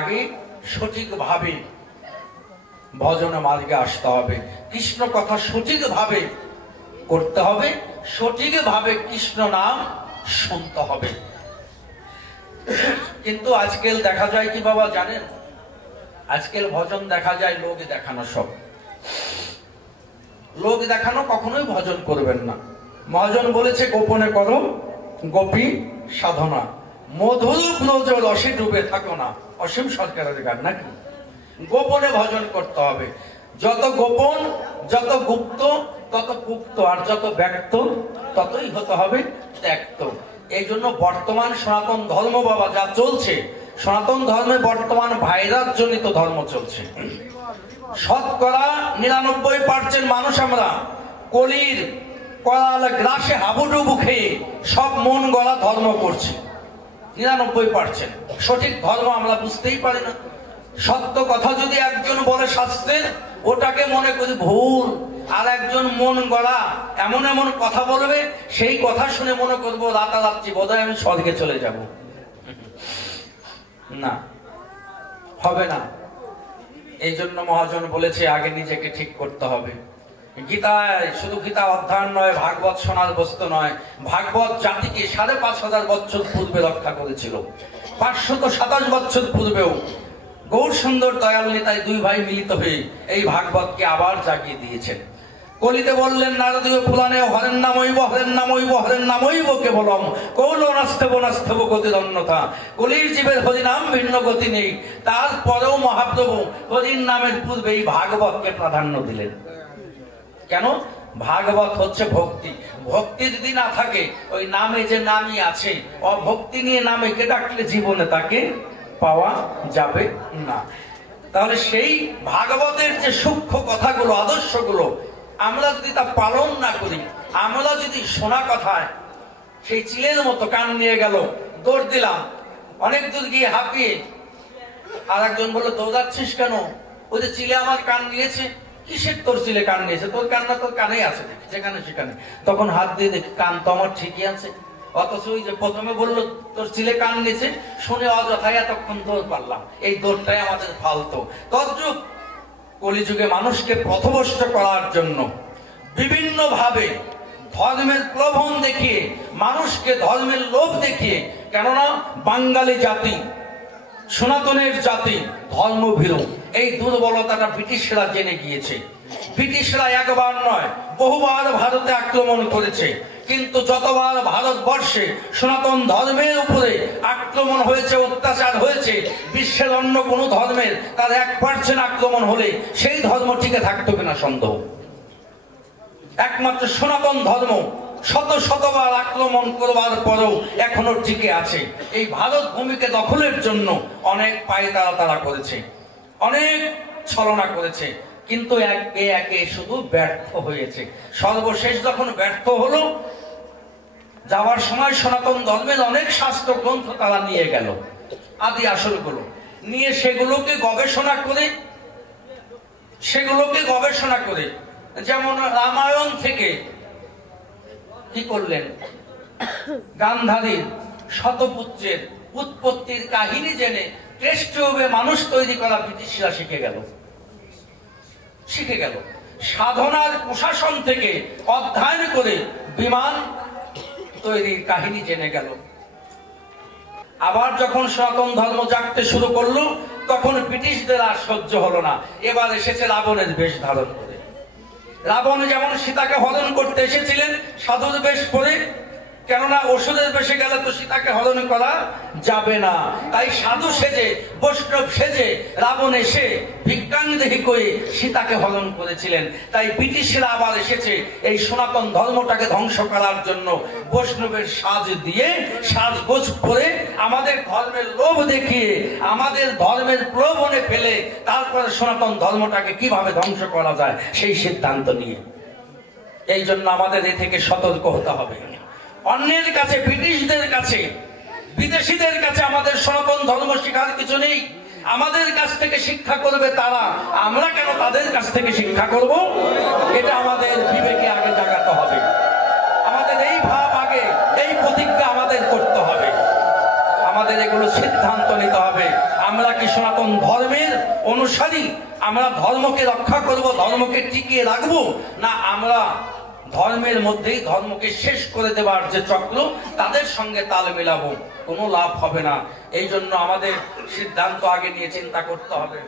আগে সঠিকভাবে ভজন মার্গে আসতে হবে, কৃষ্ণ কথা সঠিকভাবে করতে হবে, সঠিকভাবে কৃষ্ণ নাম শুনতে হবে। কিন্তু আজকাল দেখা যায় কি বাবা জানেন, আজকাল ভজন দেখা যায় লোক দেখানো। সব লোক দেখানো কখনোই ভজন করবেন না। মহাজন বলেছে গোপনে করো গোপী সাধনা, মধুর ব্রজ রসে ডুবে থাকো না, অসীম সরকারের গান নাকি। গোপনে ভজন করতে হবে, যত গোপন যত গুপ্ত তত গুপ্ত, আর যত ব্যক্ত ততই হতে হবে ত্যক্ত। এই জন্য বর্তমান সনাতন ধর্ম বাবা যা চলছে, সনাতন ধর্মে বর্তমান ভাইরাস জনিত ধর্ম চলছে। শতকরা 99% মানুষ আমরা কলির করাল গ্রাসে হাবুডুবু খেয়ে সব মন গড়া ধর্ম করছি। 99% সঠিক ধর্ম আমরা বুঝতেই পারি না। সত্য কথা যদি একজন বলে শাস্ত্রের, ওটাকে মনে করি ভুল, আর একজন মন গড়া এমন এমন কথা বলবে, সেই কথা শুনে মনে করবো রাতারাত্রি বোধহয় আমি স্বর্গে চলে যাব। না, হবে না। এই জন্য মহাজন বলেছে আগে নিজেকে ঠিক করতে হবে। গীতায় শুধু গীতা অধ্যয়ন নয়, ভাগবত শোনার বস্তু নয়। ভাগবত জাতিকে 5,500 বছর পূর্বে রক্ষা করেছিল। 527 বছর পূর্বেও গৌর সুন্দর দয়াল নিতাই দুই ভাই মিলিত হয়ে এই ভাগবতকে আবার জাগিয়ে দিয়েছেন। কলিতে বললেন নারদীয় পুরাণে হরের নামইব হরের নামইব হরের নামইব কেবলম কৌল নাস্তেব নাস্তেব গতির অন্যথা। কলির জীবের হরিনাম ভিন্ন গতি নেই। তারপরেও মহাপ্রভু হরির নামের পূর্বে এই ভাগবতকে প্রাধান্য দিলেন। কেন? ভাগবত হচ্ছে ভক্তি। ভক্তি যদি না থাকে, ওই নামে যে নামই আছে, অভক্তি নিয়ে নামে কে ডাকলে জীবনে তাকে পাওয়া যাবে না। তাহলে সেই ভাগবতের যে সূক্ষ্ম কথাগুলো, আদর্শগুলো আমরা যদি তা পালন না করি, আমরা যদি শোনা কথায় সেই চিলের মতো কান নিয়ে গেল, দৌড় দিলাম, অনেক দূর গিয়ে হাঁপিয়ে আর একজন বললো দৌড়াচ্ছিস কেন? ওই যে চিলে আমার কান নিয়েছে। কিসের তোর চিলে কান নিয়েছে? তোর কান না, তোর কানেই আছে, দেখি যেখানে সেখানে। তখন হাত দিয়ে দেখি কান তো আমার ঠিকই আছে। অথচ ওই যে প্রথমে বললো তোর চিলে কান নিয়েছে, শুনে অযথায় এতক্ষণ দৌড় পারলাম। এই দৌড়টাই আমাদের ফালতু। তদ্রূপ কলিযুগে মানুষকে পথভ্রষ্ট করার জন্য বিভিন্ন ভাবে ধর্মের প্রলোভন দেখিয়ে, মানুষকে ধর্মের লোভ দেখিয়ে, কেননা বাঙালি জাতি, সনাতনের জাতি ধর্মভীরু, এই দুর্বলতাটা ব্রিটিশরা জেনে গিয়েছে। ব্রিটিশরা একবার নয় বহুবার ভারতে আক্রমণ করেছে, কিন্তু যতবার ভারতবর্ষে সনাতন ধর্মের উপরে আক্রমণ হয়েছে, অত্যাচার হয়েছে, বিশ্বের অন্য কোন ধর্মের তার 1% আক্রমণ হলে সেই ধর্ম টিকে থাকতো কিনা সন্দেহ। একমাত্র সনাতন ধর্ম শতবার আক্রমণ করবার পরেও এখনো টিকে আছে। এই ভারত ভূমিকে দখলের জন্য অনেক পায়তারা তারা করেছে, অনেক ছলনা করেছে, কিন্তু একে একে শুধু ব্যর্থ হয়েছে। সর্বশেষ যখন ব্যর্থ হলো, যাওয়ার সময় সনাতন ধর্মের অনেক শাস্ত্র গ্রন্থ তারা নিয়ে গেল, আদি আসলগুলো নিয়ে সেগুলোকে গবেষণা করে যেমন রামায়ণ থেকে কি করলেন, গান্ধারীর শতপুত্রের উৎপত্তির কাহিনী জেনে টেস্ট টিউবে মানুষ তৈরি করা ব্রিটিশরা শিখে গেল। সাধনার প্রশাসন থেকে অধ্যয়ন করে বিমান তৈরির কাহিনী জেনে গেল। আবার যখন সনাতন ধর্ম জাগতে শুরু করলো, তখন ব্রিটিশদের আর সহ্য হলো না। এবার এসেছে রাবণের বেশ ধারণ করে। রাবণ যেমন সীতাকে হরণ করতে এসেছিলেন সাধুর বেশ পরে, কেননা অসুরের বেশে গেলে তো সীতাকে হরণ করা যাবে না, তাই সাধু সেজে, বৈষ্ণব সেজে রাবণ এসে ভিক্ষাঙ্গদেহী করে সীতাকে হরণ করেছিলেন। তাই ব্রিটিশরা আবার এসেছে এই সনাতন ধর্মটাকে ধ্বংস করার জন্য, বৈষ্ণবের সাজ দিয়ে, সাজগোজ করে, আমাদের ধর্মের লোভ দেখিয়ে, আমাদের ধর্মের প্রলোভনে ফেলে, তারপরে সনাতন ধর্মটাকে কিভাবে ধ্বংস করা যায় সেই সিদ্ধান্ত নিয়ে। এই জন্য আমাদের এ থেকে সতর্ক হতে হবে। অন্যের কাছে, ব্রিটিশদের কাছে, বিদেশিদের কাছে আমাদের সনাতন ধর্ম শিক্ষার কিছু নেই। আমাদের কাছ থেকে শিক্ষা করবে তারা, আমরা কেন তাদের কাছ থেকে শিক্ষা করব? এটা আমাদের বিবেকে আগে জাগাতে হবে। আমাদের এই ভাব আগে, এই প্রতিজ্ঞা আমাদের করতে হবে। আমাদের এগুলো এগুলো সিদ্ধান্ত নিতে হবে। আমরা কি সনাতন ধর্মের অনুসারী? আমরা ধর্মকে রক্ষা করব, ধর্মকে টিকিয়ে রাখবো, না আমরা ধর্মের মধ্যেই ধর্মকে শেষ করে দেবার যে চক্র তাদের সঙ্গে তাল মেলাবো? কোনো লাভ হবে না। এই জন্য আমাদের সিদ্ধান্ত আগে নিয়ে চিন্তা করতে হবে।